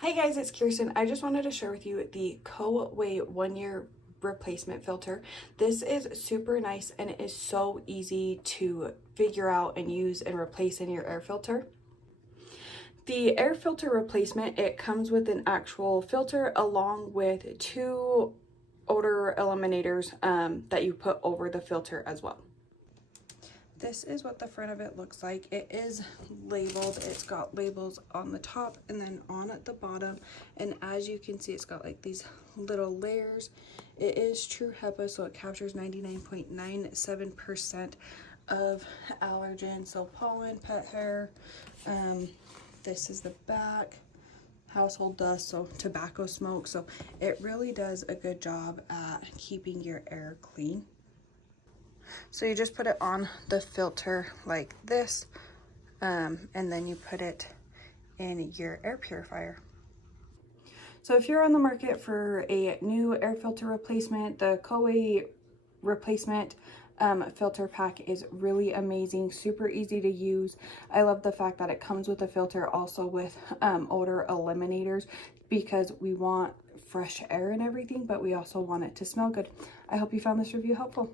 Hi guys, it's Kirsten. I just wanted to share with you the Coway 1-year replacement filter. This is super nice and it is so easy to figure out and use and replace in your air filter. The air filter replacement, it comes with an actual filter along with 2 odor eliminators that you put over the filter as well. This is what the front of it looks like. It is labeled. It's got labels on the top and then on at the bottom. And as you can see, it's got like these little layers. It is true HEPA, so it captures 99.97% of allergens, so pollen, pet hair. This is the back, household dust, so tobacco smoke. So it really does a good job at keeping your air clean. So you just put it on the filter like this, and then you put it in your air purifier. So if you're on the market for a new air filter replacement, the Coway replacement filter pack is really amazing, super easy to use. I love the fact that it comes with a filter also with odor eliminators, because we want fresh air and everything, but we also want it to smell good. I hope you found this review helpful.